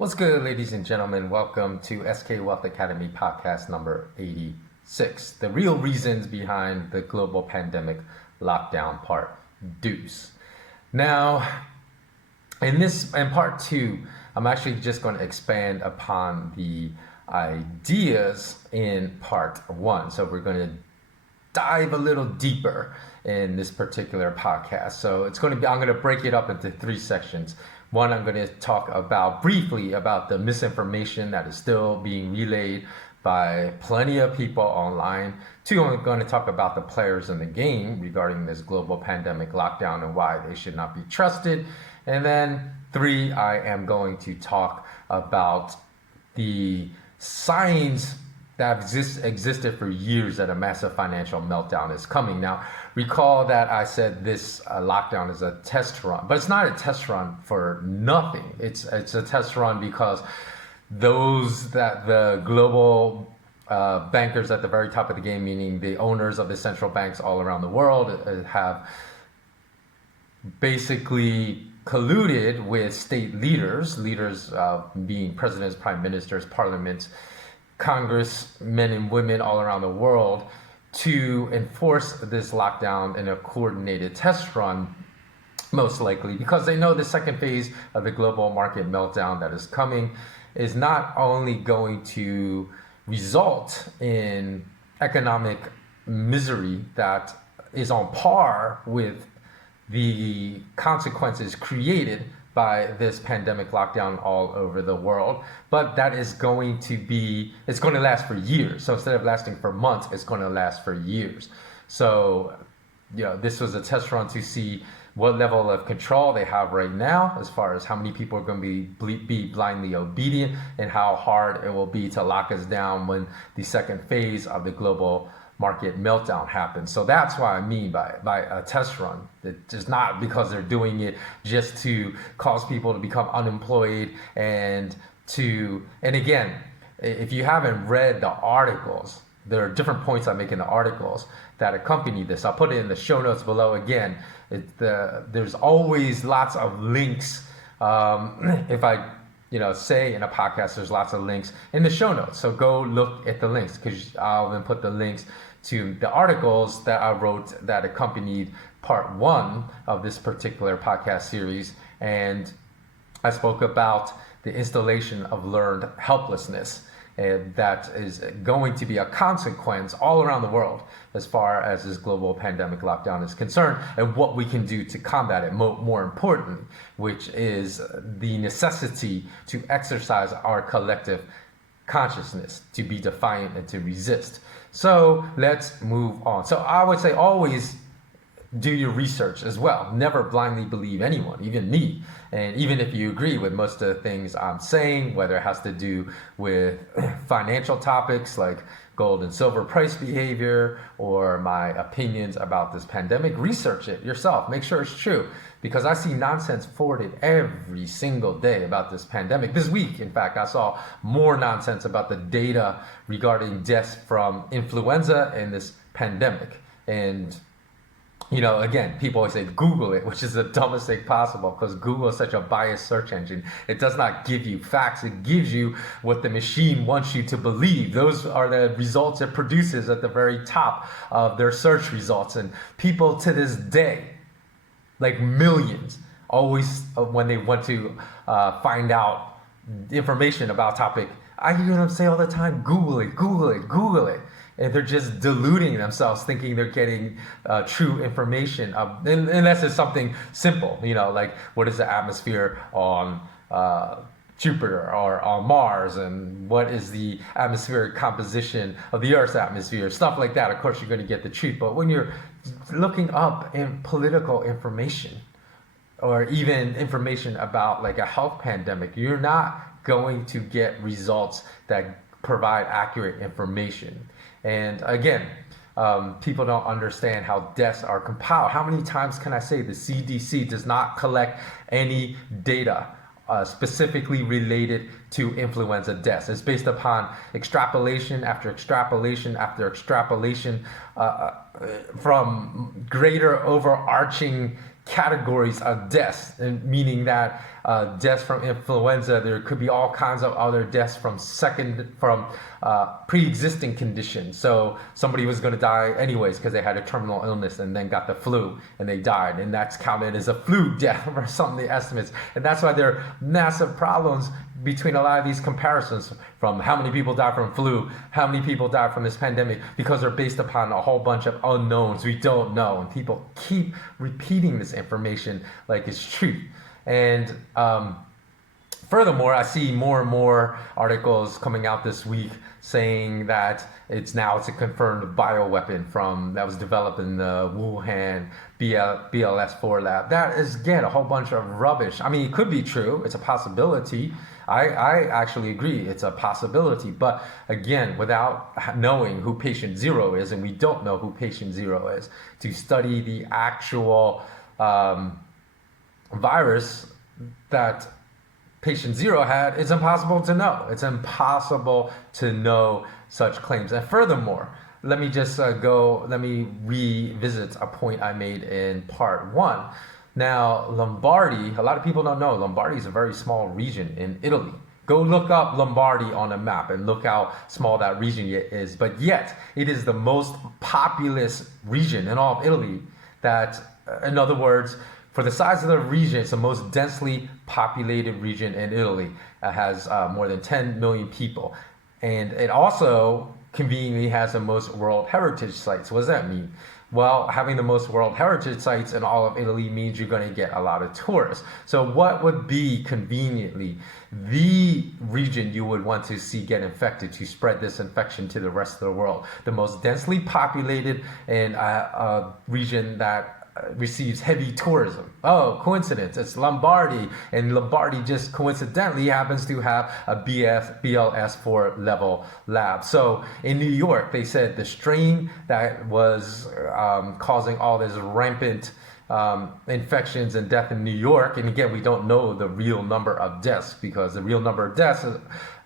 What's good, ladies and gentlemen? Welcome to SK Wealth Academy podcast number 86. The real reasons behind the global pandemic lockdown part deuce. Now, in part two, I'm actually just going to expand upon the ideas in part one. So we're going to dive a little deeper in this particular podcast. So I'm going to break it up into three sections. One, I'm going to talk briefly about the misinformation that is still being relayed by plenty of people online. Two, I'm going to talk about the players in the game regarding this global pandemic lockdown and why they should not be trusted. And then three, I am going to talk about the signs that existed for years that a massive financial meltdown is coming. Now, recall that I said this lockdown is a test run, but it's not a test run for nothing. It's a test run because the global bankers at the very top of the game, meaning the owners of the central banks all around the world, have basically colluded with state leaders being presidents, prime ministers, parliaments, congressmen and women all around the world to enforce this lockdown in a coordinated test run, most likely because they know the second phase of the global market meltdown that is coming is not only going to result in economic misery that is on par with the consequences created by this pandemic lockdown all over the world, but that is going to last for years. So instead of lasting for months, it's going to last for years. So, this was a test run to see what level of control they have right now, as far as how many people are going to be blindly obedient and how hard it will be to lock us down when the second phase of the global market meltdown happens. So that's what I mean by a test run. It's just not because they're doing it just to cause people to become unemployed and again, if you haven't read the articles, there are different points I make in the articles that accompany this. I'll put it in the show notes below. Again, there's always lots of links. If I say in a podcast, there's lots of links in the show notes. So go look at the links because I'll then put the links to the articles that I wrote that accompanied part one of this particular podcast series. And I spoke about the installation of learned helplessness. And that is going to be a consequence all around the world as far as this global pandemic lockdown is concerned and what we can do to combat it. More important, which is the necessity to exercise our collective consciousness, to be defiant and to resist. So let's move on. So I would say always do your research as well. Never blindly believe anyone, even me. And even if you agree with most of the things I'm saying, whether it has to do with financial topics like gold and silver price behavior or my opinions about this pandemic, research it yourself. Make sure it's true, because I see nonsense forwarded every single day about this pandemic. This week, in fact, I saw more nonsense about the data regarding deaths from influenza and this pandemic. And again, people always say Google it, which is the dumbest thing possible because Google is such a biased search engine. It does not give you facts. It gives you what the machine wants you to believe. Those are the results it produces at the very top of their search results. And people to this day, like millions, always when they want to find out information about a topic, I hear them say all the time, Google it, Google it, Google it. And they're just deluding themselves, thinking they're getting true information. Unless it's something simple, like what is the atmosphere on Jupiter or on Mars, and what is the atmospheric composition of the Earth's atmosphere, stuff like that. Of course, you're going to get the truth. But when you're looking up in political information, or even information about like a health pandemic, you're not going to get results that provide accurate information. And again, people don't understand how deaths are compiled. How many times can I say the CDC does not collect any data specifically related to influenza deaths? It's based upon extrapolation after extrapolation after extrapolation from greater overarching categories of deaths, and meaning that deaths from influenza, there could be all kinds of other deaths from pre-existing conditions. So somebody was going to die anyways because they had a terminal illness and then got the flu and they died, and that's counted as a flu death for some of the estimates. And that's why there are massive problems between a lot of these comparisons from how many people die from flu, how many people die from this pandemic, because they're based upon a whole bunch of unknowns we don't know, and people keep repeating this information like it's truth. And furthermore, I see more and more articles coming out this week saying that it's a confirmed bioweapon that was developed in the Wuhan BLS4 lab. That is, again, a whole bunch of rubbish. I mean, it could be true. It's a possibility. I actually agree it's a possibility. But again, without knowing who patient zero is, and we don't know who patient zero is, to study the actual virus that patient zero had, it's impossible to know. It's impossible to know such claims. And furthermore, let me revisit a point I made in part one. Now, Lombardi, a lot of people don't know, Lombardi is a very small region in Italy. Go look up Lombardi on a map and look how small that region is. But yet, it is the most populous region in all of Italy. That, in other words, for the size of the region, it's the most densely populated region in Italy. It has more than 10 million people. And it also conveniently has the most World Heritage Sites. What does that mean? Well, having the most World Heritage Sites in all of Italy means you're going to get a lot of tourists. So what would be conveniently the region you would want to see get infected to spread this infection to the rest of the world? The most densely populated and a region that receives heavy tourism. Oh, coincidence, it's Lombardi, and Lombardi just coincidentally happens to have a BLS4 level lab. So in New York, they said the strain that was causing all this rampant infections and death in New York, and again, we don't know the real number of deaths because the real number of deaths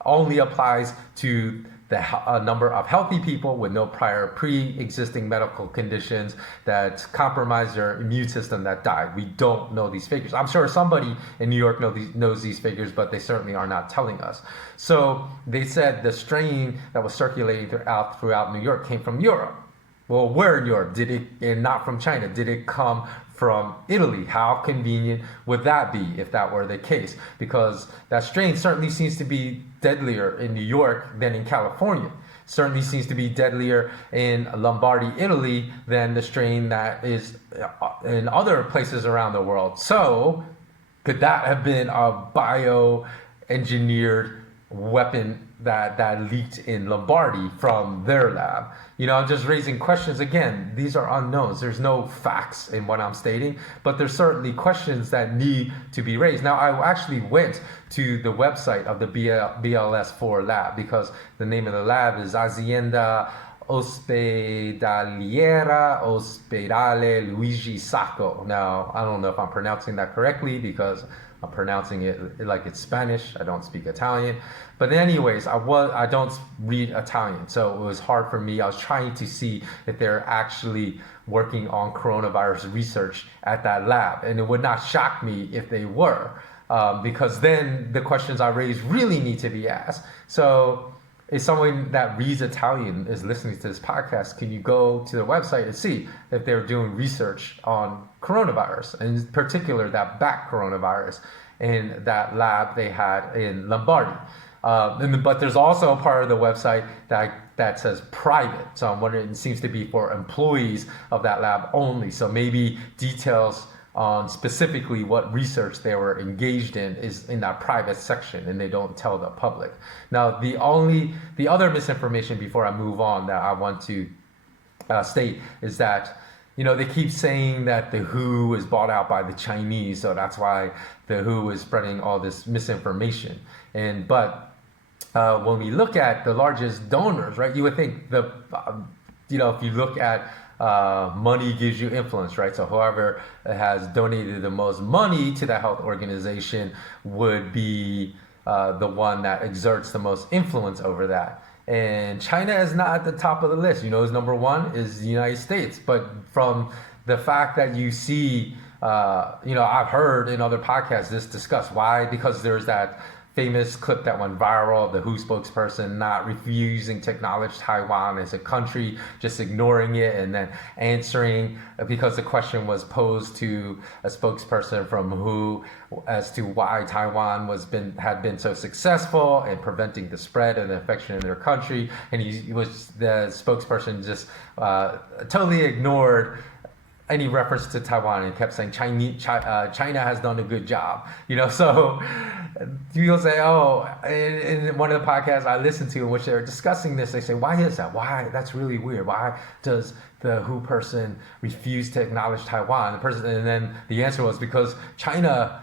only applies to the number of healthy people with no prior pre-existing medical conditions that compromise their immune system that died. We don't know these figures. I'm sure somebody in New York knows these figures, but they certainly are not telling us. So they said the strain that was circulating throughout New York came from Europe. Well, where in Europe? And not from China? Did it come from Italy? How convenient would that be if that were the case? Because that strain certainly seems to be deadlier in New York than in California. Certainly seems to be deadlier in Lombardy, Italy, than the strain that is in other places around the world. So could that have been a bioengineered weapon that leaked in Lombardi from their lab? You know, I'm just raising questions. Again, these are unknowns. There's no facts in what I'm stating, but there's certainly questions that need to be raised. Now, I actually went to the website of the BLS4 lab because the name of the lab is Azienda Ospedale Luigi Sacco. Now, I don't know if I'm pronouncing that correctly because I'm pronouncing it like it's Spanish. I don't speak Italian. But anyways, I don't read Italian, so it was hard for me. I was trying to see if they're actually working on coronavirus research at that lab. And it would not shock me if they were, because then the questions I raised really need to be asked. So if someone that reads Italian is listening to this podcast, can you go to their website and see if they're doing research on coronavirus, and in particular that bat coronavirus in that lab they had in Lombardi. But there's also a part of the website that says private. So I'm wondering, it seems to be for employees of that lab only. So maybe details on specifically what research they were engaged in is in that private section, and they don't tell the public. Now, the other misinformation before I move on that I want to state is that, you know, they keep saying that the WHO is bought out by the Chinese, so that's why the WHO is spreading all this misinformation. But when we look at the largest donors, right, you would think if you look at money gives you influence, right? So whoever has donated the most money to the health organization would be the one that exerts the most influence over that. And China is not at the top of the list. You know, number one is the United States. But from the fact that you see I've heard in other podcasts this discussed. Why? Because there's that famous clip that went viral, the WHO spokesperson not refusing to acknowledge Taiwan as a country, just ignoring it, and then answering because the question was posed to a spokesperson from WHO as to why Taiwan had been so successful in preventing the spread of the infection in their country, and the spokesperson just totally ignored any reference to Taiwan and kept saying China has done a good job. So people say, in one of the podcasts I listened to in which they're discussing this, they say, why is that? Why? That's really weird. Why does the WHO person refuse to acknowledge Taiwan? And then the answer was because China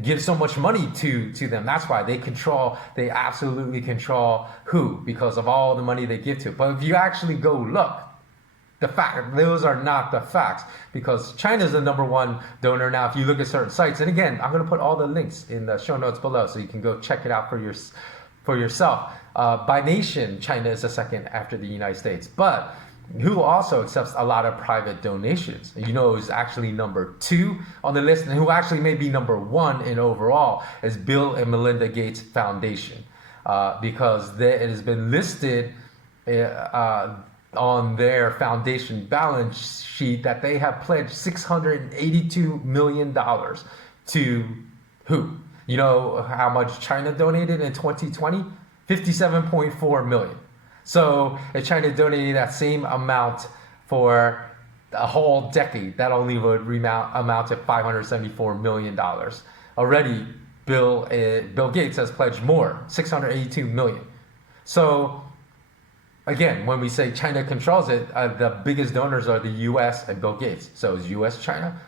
gives so much money to them. That's why they absolutely control WHO because of all the money they give to it. But if you actually go look, those are not the facts, because China is the number one donor now. If you look at certain sites, and again, I'm going to put all the links in the show notes below so you can go check it out for yourself. By nation, China is the second after the United States, but WHO also accepts a lot of private donations. Is actually number 2 on the list, and who actually may be number 1 in overall is Bill and Melinda Gates Foundation, because it has been listed on their foundation balance sheet that they have pledged $682 million to WHO. You know how much China donated in 2020? 57.4 million. So if China donated that same amount for a whole decade, that only would amount to $574 million. Already, Bill Gates has pledged more, $682 million. So again, when we say China controls it, the biggest donors are the U.S. and Bill Gates. So is U.S. China?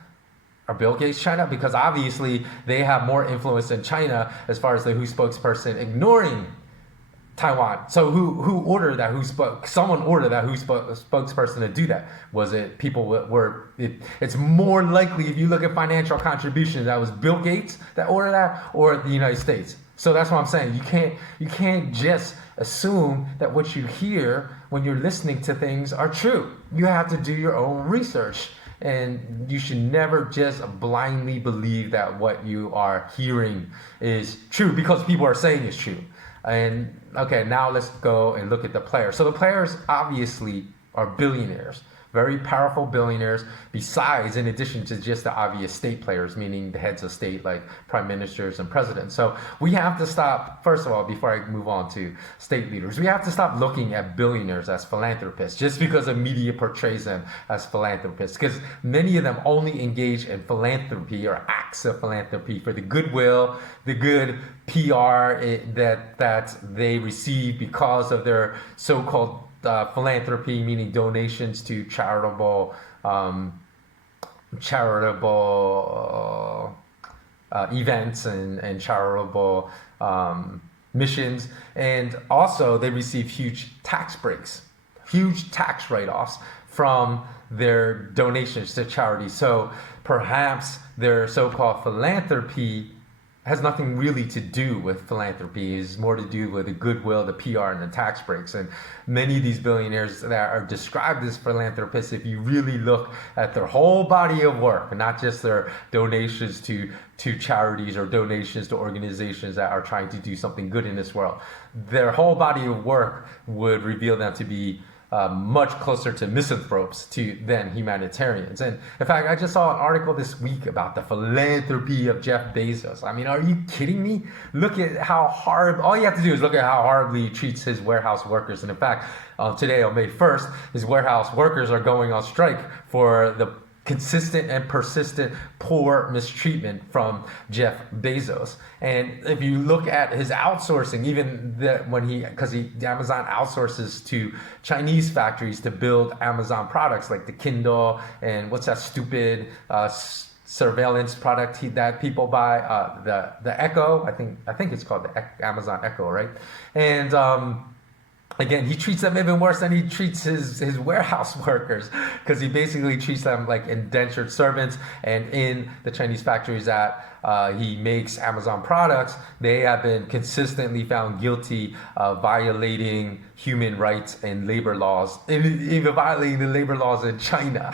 Or Bill Gates China? Because obviously they have more influence than China as far as the WHO spokesperson ignoring Taiwan. So who ordered that? Someone ordered that WHO spokesperson to do that. Was it people it's more likely, if you look at financial contributions, that was Bill Gates that ordered that, or the United States. So that's what I'm saying. You can't just assume that what you hear when you're listening to things are true. You have to do your own research, and you should never just blindly believe that what you are hearing is true because people are saying it's true. And okay, now let's go and look at the players. So the players obviously are billionaires, very powerful billionaires, besides, in addition to just the obvious state players, meaning the heads of state like prime ministers and presidents. So we have to stop, first of all, before I move on to state leaders, we have to stop looking at billionaires as philanthropists just because the media portrays them as philanthropists, because many of them only engage in philanthropy or acts of philanthropy for the goodwill, the good PR that they receive because of their so-called philanthropy, meaning donations to charitable events and charitable missions. And also they receive huge tax breaks, huge tax write-offs from their donations to charity. So perhaps their so-called philanthropy has nothing really to do with philanthropy. It's more to do with the goodwill, the PR, and the tax breaks. And many of these billionaires that are described as philanthropists, if you really look at their whole body of work, not just their donations to charities or donations to organizations that are trying to do something good in this world, their whole body of work would reveal them to be much closer to misanthropes than humanitarians. And in fact, I just saw an article this week about the philanthropy of Jeff Bezos. I mean, are you kidding me? Look at how all you have to do is look at how horribly he treats his warehouse workers. And in fact, today on May 1st, his warehouse workers are going on strike for the consistent and persistent poor mistreatment from Jeff Bezos. And if you look at his outsourcing, even because Amazon outsources to Chinese factories to build Amazon products like the Kindle and what's that stupid surveillance product that people buy, the Echo. I think it's called the Amazon Echo, right? And again, he treats them even worse than he treats his warehouse workers, because he basically treats them like indentured servants. And in the Chinese factories that he makes Amazon products, they have been consistently found guilty of violating human rights and labor laws, even violating the labor laws in China.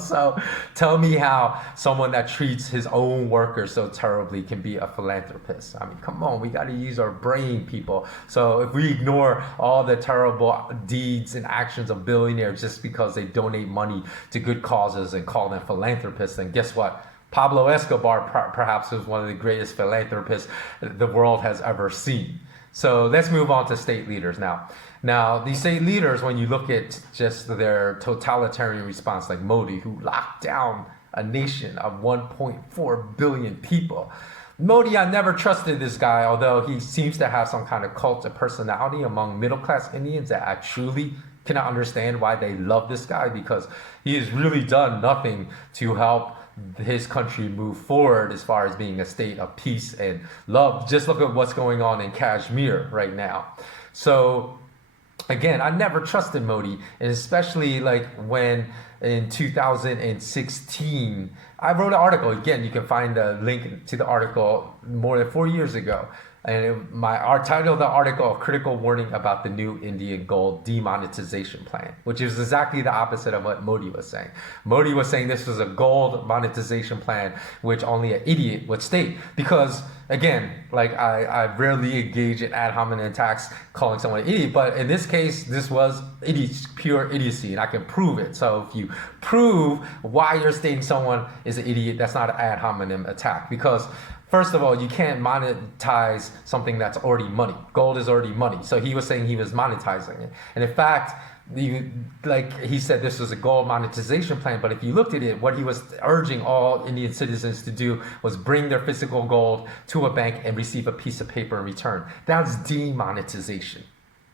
So tell me how someone that treats his own workers so terribly can be a philanthropist. I mean, come on, we got to use our brain, people. So if we ignore all the terrible deeds and actions of billionaires just because they donate money to good causes and call them philanthropists, then guess what? Pablo Escobar perhaps was one of the greatest philanthropists the world has ever seen. So let's move on to state leaders now. Now, these state leaders, when you look at just their totalitarian response, like Modi, who locked down a nation of 1.4 billion people. Modi, I never trusted this guy, although he seems to have some kind of cult of personality among middle-class Indians that I truly cannot understand why they love this guy, because he has really done nothing to help his country move forward as far as being a state of peace and love. Just look at what's going on in Kashmir right now. So again, I never trusted Modi, and especially like when in 2016, I wrote an article. Again, you can find the link to the article more than 4 years ago. And our title of the article, Critical Warning About the New Indian Gold Demonetization Plan, which is exactly the opposite of what Modi was saying. Modi was saying this was a gold monetization plan, which only an idiot would state. Because, again, like I rarely engage in ad hominem attacks calling someone an idiot, but in this case, this was pure idiocy, and I can prove it. So if you prove why you're stating someone is an idiot, that's not an ad hominem attack. Because first of all, you can't monetize something that's already money. Gold is already money. So he was saying he was monetizing it. And in fact, he said this was a gold monetization plan, but if you looked at it, what he was urging all Indian citizens to do was bring their physical gold to a bank and receive a piece of paper in return. That's demonetization.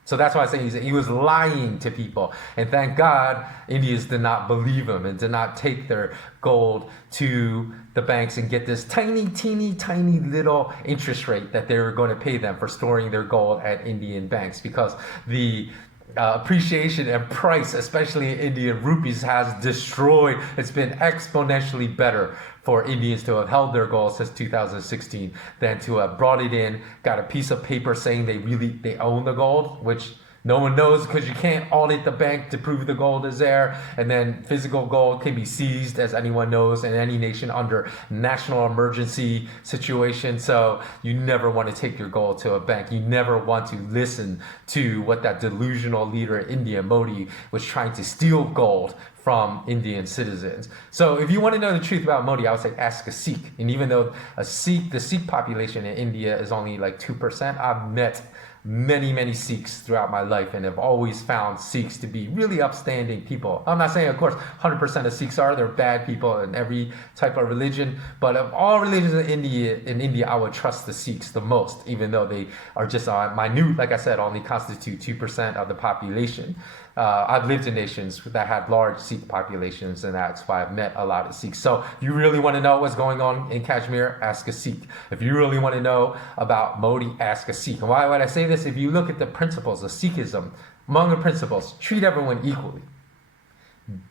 So that's why I say he was lying to people. And thank God, Indians did not believe him and did not take their gold to the banks and get this tiny, teeny, tiny little interest rate that they were going to pay them for storing their gold at Indian banks, because the appreciation and price, especially in Indian rupees, has destroyed. It's been exponentially better for Indians to have held their gold since 2016 than to have brought it in, got a piece of paper saying they own the gold, which no one knows because you can't audit the bank to prove the gold is there. And then physical gold can be seized, as anyone knows, in any nation under national emergency situation. So you never want to take your gold to a bank. You never want to listen to what that delusional leader in India, Modi, was trying to steal gold from Indian citizens. So if you want to know the truth about Modi, I would say ask a Sikh. And even though the Sikh population in India is only like 2%, I've met many Sikhs throughout my life and have always found Sikhs to be really upstanding people. I'm not saying, of course, 100% of Sikhs they're bad people in every type of religion, but of all religions in India, I would trust the Sikhs the most, even though they are just minute, like I said, only constitute 2% of the population. I've lived in nations that had large Sikh populations, and that's why I've met a lot of Sikhs. So if you really want to know what's going on in Kashmir, ask a Sikh. If you really want to know about Modi, ask a Sikh. And why would I say this? If you look at the principles of Sikhism, among the principles, treat everyone equally.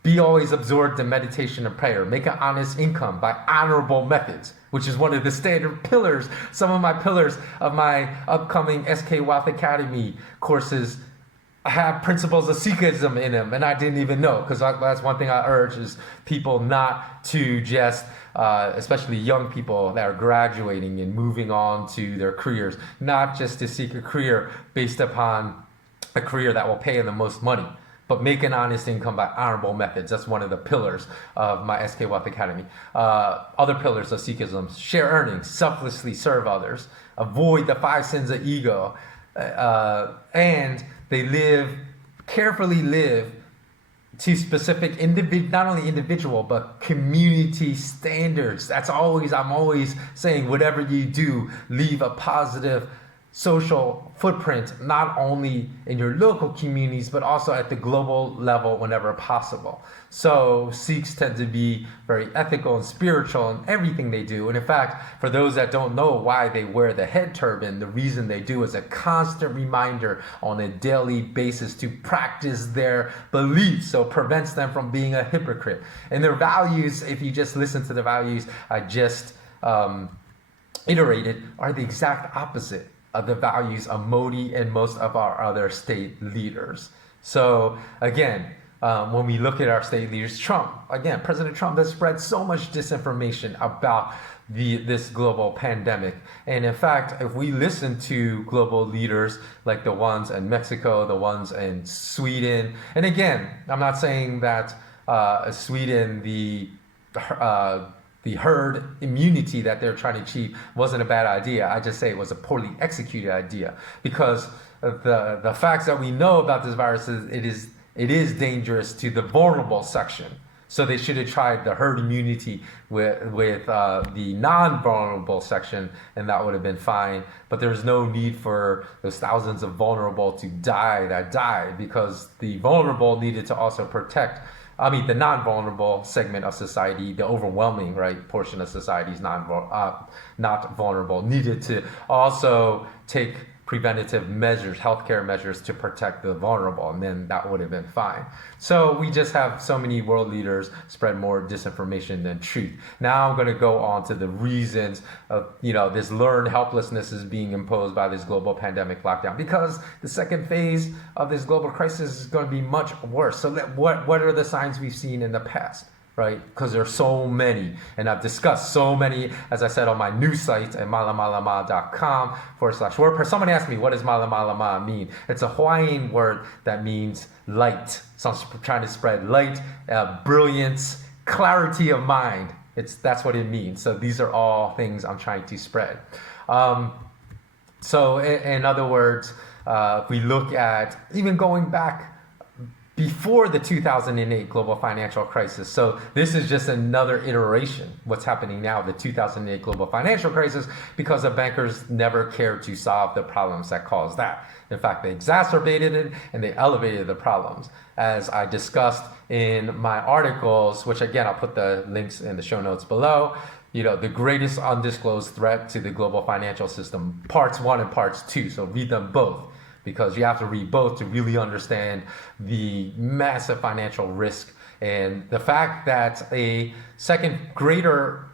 Be always absorbed in meditation and prayer. Make an honest income by honorable methods, which is one of the standard pillars. Some of my pillars of my upcoming SK Wealth Academy courses have principles of Sikhism in them, and I didn't even know, because that's one thing I urge is people not to just, especially young people that are graduating and moving on to their careers, not just to seek a career based upon a career that will pay them the most money, but make an honest income by honorable methods. That's one of the pillars of my SK Wealth Academy. Other pillars of Sikhism: share earnings, selflessly serve others, avoid the 5 sins of ego, and they carefully live to specific not only individual but community standards. I'm always saying, whatever you do, leave a positive social footprint, not only in your local communities, but also at the global level whenever possible. So Sikhs tend to be very ethical and spiritual in everything they do. And in fact, for those that don't know why they wear the head turban, the reason they do is a constant reminder on a daily basis to practice their beliefs, so it prevents them from being a hypocrite. And their values, if you just listen to the values I just iterated are the exact opposite of the values of Modi and most of our other state leaders. So again, when we look at our state leaders, President Trump has spread so much disinformation about this global pandemic. And in fact, if we listen to global leaders like the ones in Mexico, the ones in Sweden, and again, I'm not saying that Sweden, the herd immunity that they're trying to achieve wasn't a bad idea. I just say it was a poorly executed idea, because the facts that we know about this virus is it is dangerous to the vulnerable section. So they should have tried the herd immunity with the non-vulnerable section, and that would have been fine. But there's no need for those thousands of vulnerable to die, because the vulnerable needed to also protect. The non-vulnerable segment of society, the overwhelming portion of society is not vulnerable, needed to also take preventative measures, healthcare measures to protect the vulnerable, and then that would have been fine. So we just have so many world leaders spread more disinformation than truth. Now I'm going to go on to the reasons of this learned helplessness is being imposed by this global pandemic lockdown, because the second phase of this global crisis is going to be much worse. So what are the signs we've seen in the past? Right? Because there are so many, and I've discussed so many, as I said, on my new site at malamalama.com/WordPress. Somebody asked me, what does malamalama mean? It's a Hawaiian word that means light. So I'm trying to spread light, brilliance, clarity of mind. That's what it means. So these are all things I'm trying to spread. So in other words, if we look at even going back before the 2008 global financial crisis. So this is just another iteration, what's happening now, the 2008 global financial crisis, because the bankers never cared to solve the problems that caused that. In fact, they exacerbated it and they elevated the problems. As I discussed in my articles, which again, I'll put the links in the show notes below, the greatest undisclosed threat to the global financial system, parts 1 and parts 2. So read them both, because you have to read both to really understand the massive financial risk and the fact that a second greater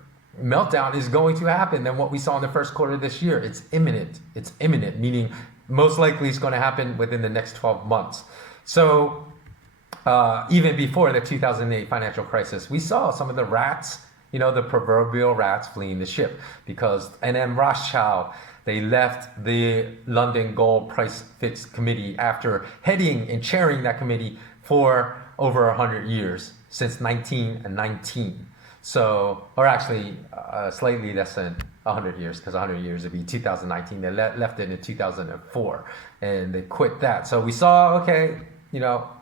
meltdown is going to happen than what we saw in the first quarter of this year. It's imminent. It's imminent, meaning most likely it's going to happen within the next 12 months. So even before the 2008 financial crisis, we saw some of the rats, the proverbial rats fleeing the ship, because N.M. Rothschild, they left the London Gold Price Fix Committee after heading and chairing that committee for over 100 years, since 1919. So, or actually slightly less than 100 years, because 100 years would be 2019. They left it in 2004, and they quit that. So we saw,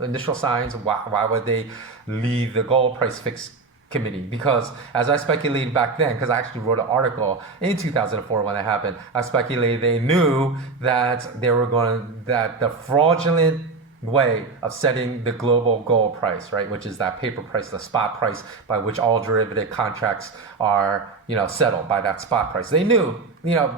initial signs. Why would they leave the Gold Price Fix Committee? Because as I speculated back then, because I actually wrote an article in 2004 when it happened, I speculated they knew that that the fraudulent way of setting the global gold price, right, which is that paper price, the spot price by which all derivative contracts are, settled by that spot price. They knew,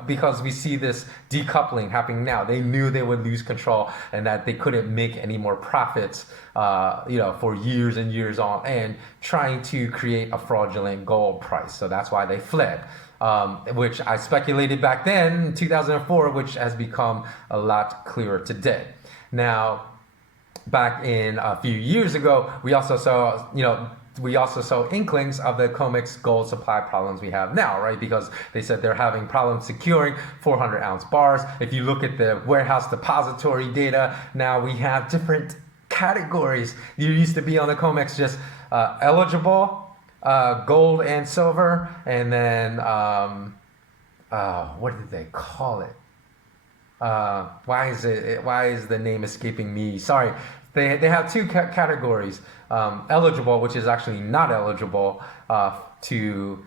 because we see this decoupling happening now, they knew they would lose control and that they couldn't make any more profits, for years and years on, and trying to create a fraudulent gold price. So that's why they fled. Which I speculated back then in 2004, which has become a lot clearer today. Now, back in a few years ago, we also saw, inklings of the COMEX gold supply problems we have now, right? Because they said they're having problems securing 400-ounce bars. If you look at the warehouse depository data, now we have different categories. You used to be on the COMEX just eligible, gold and silver, and then what did they call it? Why is the name escaping me? Sorry. They have two categories. Eligible, which is actually not eligible to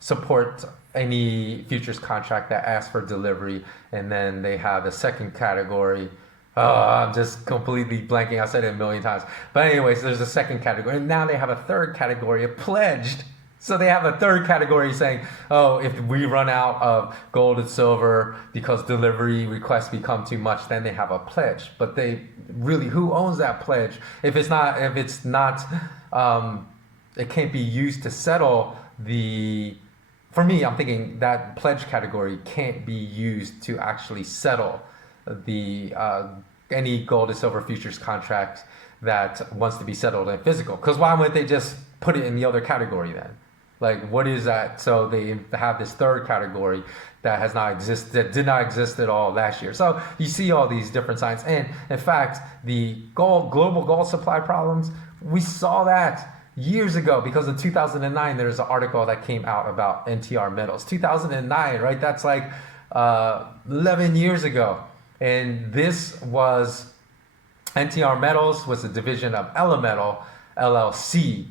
support any futures contract that asks for delivery. And then they have the second category. I'm just completely blanking. I said it a million times. But anyways, there's a second category. And now they have a third category of pledged. So they have a third category saying, if we run out of gold and silver because delivery requests become too much, then they have a pledge. But who owns that pledge? If it's not, it can't be used to settle the for me, I'm thinking that pledge category can't be used to actually settle the any gold and silver futures contract that wants to be settled in physical. Because why wouldn't they just put it in the other category then? Like, what is that? So they have this third category that has not exist that did not exist at all last year. So you see all these different signs. And in fact, the global gold supply problems, we saw that years ago because in 2009 there's an article that came out about NTR metals. 2009, right? That's like 11 years ago. And this was NTR Metals was a division of Elemental LLC,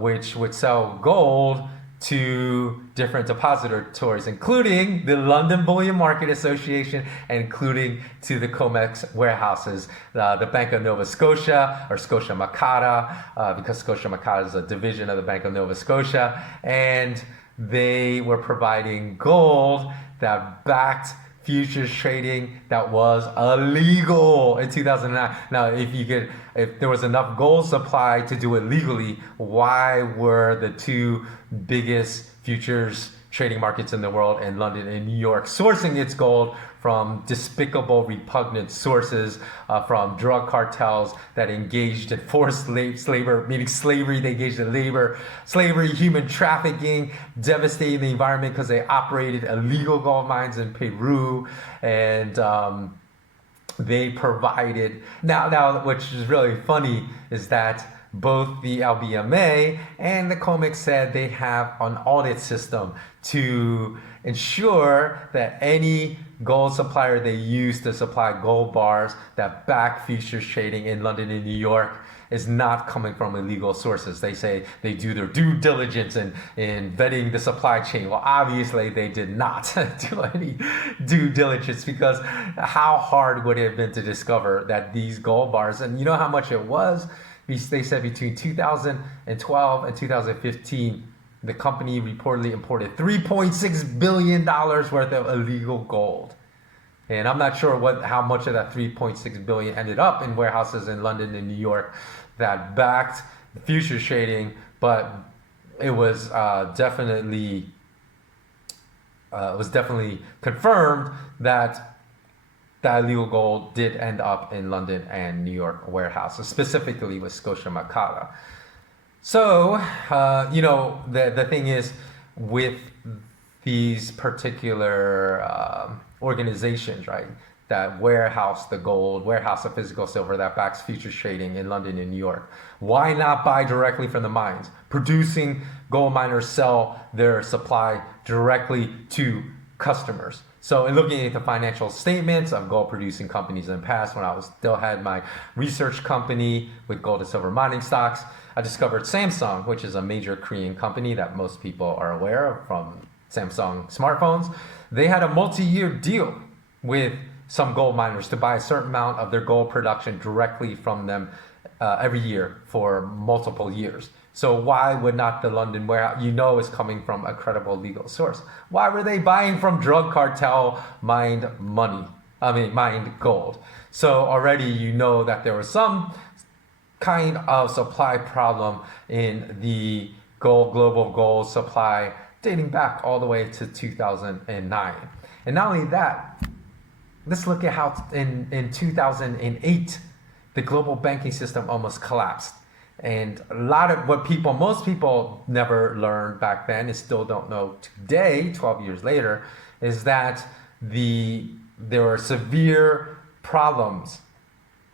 which would sell gold to different depositories, including the London Bullion Market Association, and including to the COMEX warehouses, the Bank of Nova Scotia, or Scotia Makata, because Scotia Makata is a division of the Bank of Nova Scotia, and they were providing gold that backed futures trading that was illegal in 2009. Now, if there was enough gold supply to do it legally, why were the two biggest futures trading markets in the world, in London and New York, sourcing its gold from despicable, repugnant sources, from drug cartels that engaged in forced labor, meaning slavery? They engaged in labor, slavery, human trafficking, devastating the environment because they operated illegal gold mines in Peru, and they provided. Now, which is really funny is that both the LBMA and the COMEX said they have an audit system to ensure that any gold supplier they use to supply gold bars that back futures trading in London and New York is not coming from illegal sources. They say they do their due diligence in vetting the supply chain. Well, obviously they did not do any due diligence, because how hard would it have been to discover that these gold bars, and you know how much it was? They said between 2012 and 2015, the company reportedly imported $3.6 billion worth of illegal gold. And I'm not sure how much of that $3.6 billion ended up in warehouses in London and New York that backed futures trading, but it was definitely confirmed that illegal gold did end up in London and New York warehouses, specifically with Scotia Makata. So, the thing is, with these particular organizations, right, that warehouse the gold, warehouse the physical silver that backs futures trading in London and New York, why not buy directly from the mines? Producing gold miners sell their supply directly to customers. So in looking at the financial statements of gold producing companies in the past, when I still had my research company with gold and silver mining stocks, I discovered Samsung, which is a major Korean company that most people are aware of from Samsung smartphones. They had a multi-year deal with some gold miners to buy a certain amount of their gold production directly from them every year for multiple years. So why would not the London warehouse, is coming from a credible legal source? Why were they buying from drug cartel mined gold? So already you know that there was some kind of supply problem in the global gold supply dating back all the way to 2009. And not only that, let's look at how in 2008, the global banking system almost collapsed. And a lot of what most people never learned back then, and still don't know today, 12 years later, is that there were severe problems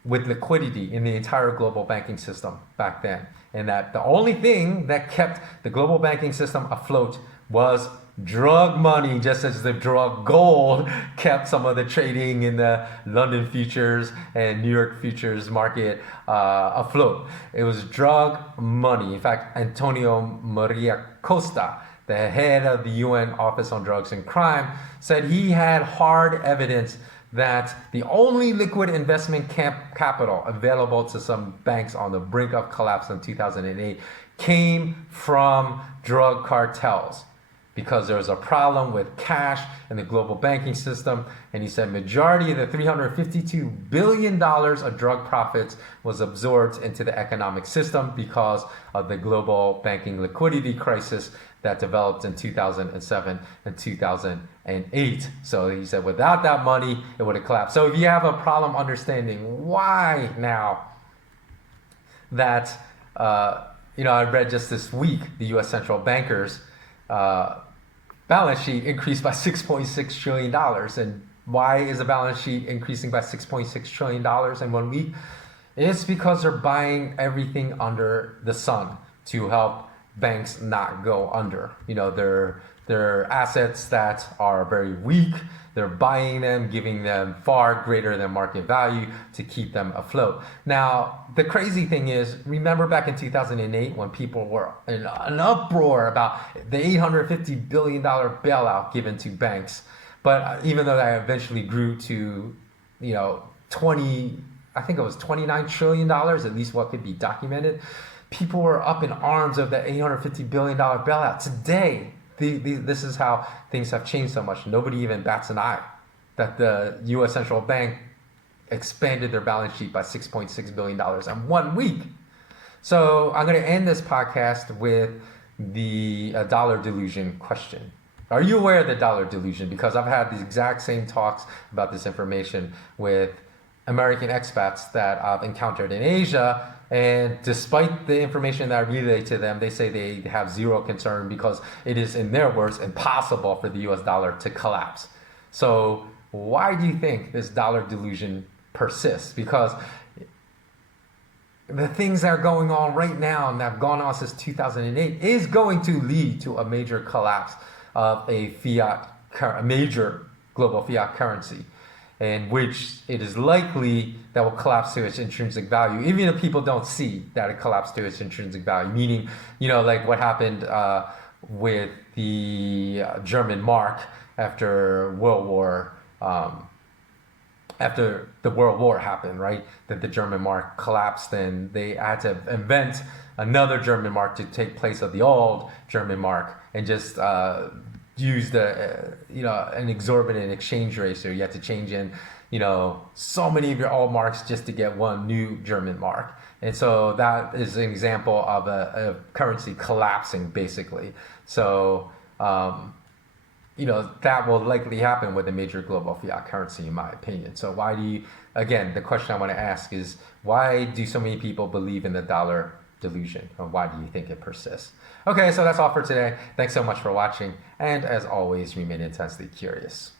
with liquidity in the entire global banking system back then. And that the only thing that kept the global banking system afloat was drug money, just as the drug gold kept some of the trading in the London futures and New York futures market afloat. It was drug money. In fact, Antonio Maria Costa, the head of the UN Office on Drugs and Crime, said he had hard evidence that the only liquid investment capital available to some banks on the brink of collapse in 2008 came from drug cartels, because there was a problem with cash in the global banking system. And he said majority of the $352 billion of drug profits was absorbed into the economic system because of the global banking liquidity crisis that developed in 2007 and 2008. So he said without that money, it would have collapsed. So if you have a problem understanding why now that, I read just this week, the U.S. central bankers balance sheet increased by $6.6 trillion. And why is the balance sheet increasing by $6.6 trillion in 1 week? It's because they're buying everything under the sun to help banks not go under. They're assets that are very weak. They're buying them, giving them far greater than market value to keep them afloat. Now, the crazy thing is, remember back in 2008 when people were in an uproar about the $850 billion bailout given to banks. But even though that eventually grew to, I think it was $29 trillion, at least what could be documented, people were up in arms of the $850 billion bailout. Today, this is how things have changed so much. Nobody even bats an eye that the U.S. Central Bank expanded their balance sheet by $6.6 billion in 1 week. So I'm going to end this podcast with the dollar delusion question. Are you aware of the dollar delusion? Because I've had these exact same talks about disinformation with American expats that I've encountered in Asia. And despite the information that I relay to them, they say they have zero concern because it is, in their words, impossible for the US dollar to collapse. So why do you think this dollar delusion persists? Because the things that are going on right now and that have gone on since 2008 is going to lead to a major collapse of a major global fiat currency, in which it is likely that will collapse to its intrinsic value, even if people don't see that it collapsed to its intrinsic value. Meaning, like what happened with the German mark after after the World War happened, right? That the German mark collapsed and they had to invent another German mark to take place of the old German mark and just used an exorbitant exchange rate. So you had to change in so many of your old marks just to get one new German mark. And so that is an example of a currency collapsing, basically. So that will likely happen with a major global fiat currency, in my opinion. So the question I want to ask is, why do so many people believe in the dollar delusion? Or why do you think it persists? Okay, so that's all for today. Thanks so much for watching. And as always, remain intensely curious.